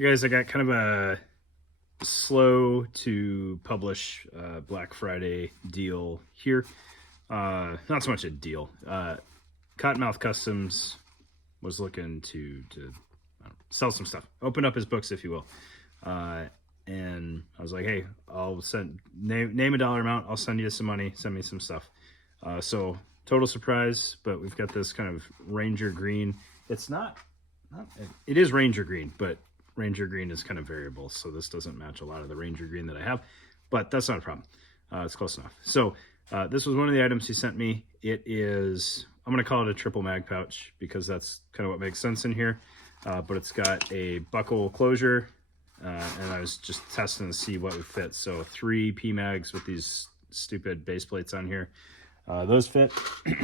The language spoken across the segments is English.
You guys, I got kind of a slow to publish Black Friday deal here. Not so much a deal. Cottonmouth Customs was looking to sell some stuff, open up his books, if you will. And I was like, hey, I'll name a dollar amount. I'll send you some money. Send me some stuff. So total surprise, but we've got this kind of Ranger green. It's it is Ranger green, but Ranger green is kind of variable. So this doesn't match a lot of the Ranger green that I have, but that's not a problem. It's close enough. So this was one of the items he sent me. It is, I'm going to call it a triple mag pouch because that's kind of what makes sense in here. But it's got a buckle closure, and I was just testing to see what would fit. So 3 PMags with these stupid base plates on here. Those fit. 3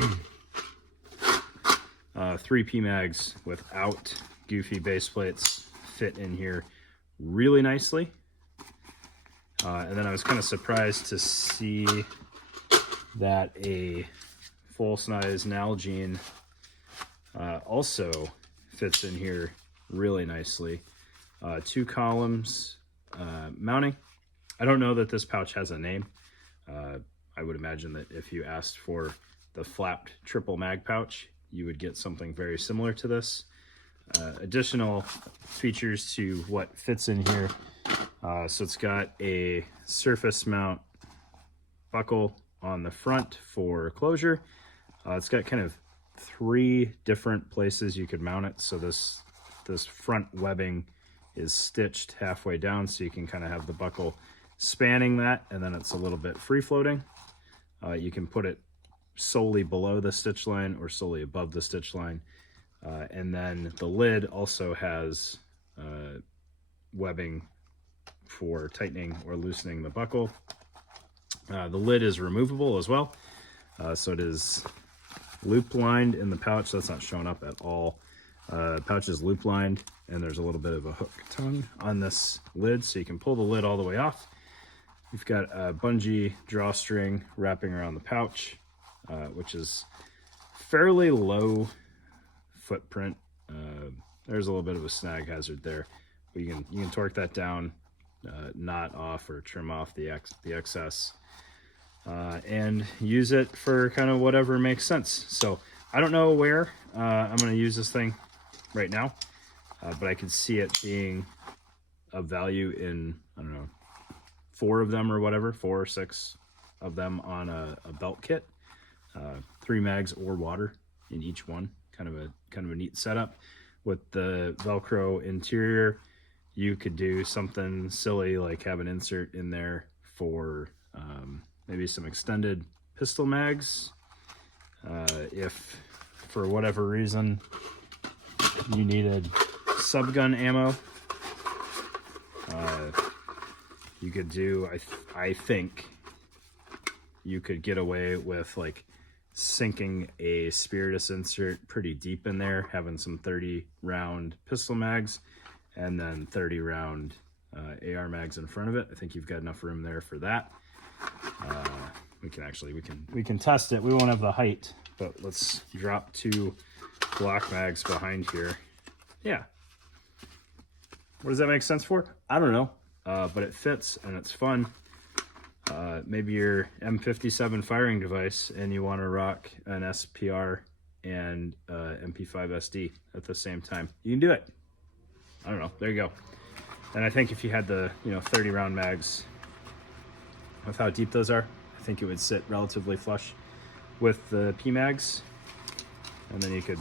PMags without goofy base plates fit in here really nicely. And then I was kind of surprised to see that a full-size Nalgene also fits in here really nicely. 2 columns mounting. I don't know that this pouch has a name. I would imagine that if you asked for the flapped triple mag pouch, you would get something very similar to this. Additional features to what fits in here. So it's got a surface mount buckle on the front for closure. It's got kind of 3 different places you could mount it. So this front webbing is stitched halfway down, so you can kind of have the buckle spanning that, and then it's a little bit free floating. You can put it solely below the stitch line or solely above the stitch line. And then the lid also has webbing for tightening or loosening the buckle. The lid is removable as well. So it is loop lined in the pouch. That's not showing up at all. Pouch is loop lined, and there's a little bit of a hook tongue on this lid, so you can pull the lid all the way off. You've got a bungee drawstring wrapping around the pouch, which is fairly low footprint. There's a little bit of a snag hazard there, but you can torque that down, knot off or trim off the excess, and use it for kind of whatever makes sense. So I don't know where I'm going to use this thing right now, but I could see it being of value in, I don't know, 4 of them or whatever, 4 or 6 of them on a belt kit, 3 mags or water in each one. Kind of a neat setup. With the Velcro interior, you could do something silly like have an insert in there for maybe some extended pistol mags. If for whatever reason you needed subgun ammo, you could do, I think you could get away with like sinking a Spiritus insert pretty deep in there, having some 30 round pistol mags and then 30 round AR mags in front of it. I think you've got enough room there for that. We can test it. We won't have the height, but let's drop 2 block mags behind here. Yeah. What does that make sense for? I don't know, but it fits and it's fun. Maybe your M57 firing device and you want to rock an SPR and MP5 SD at the same time. You can do it. I don't know. There you go. And I think if you had the 30 round mags, with how deep those are, I think it would sit relatively flush with the PMags. And then you could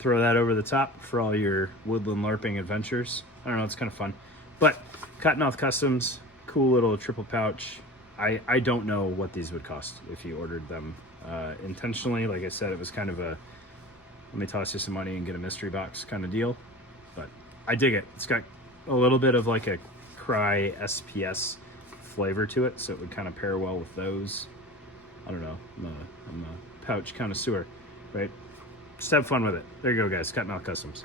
throw that over the top for all your woodland LARPing adventures. I don't know. It's kind of fun. But Cottonmouth Customs, cool little triple pouch. I don't know what these would cost if you ordered them intentionally. Like I said, it was kind of a let me toss you some money and get a mystery box kind of deal. But I dig it. It's got a little bit of like a Cry SPS flavor to it, so it would kind of pair well with those. I don't know. I'm a pouch connoisseur, right? Just have fun with it. There you go, guys. Cottonmouth Customs.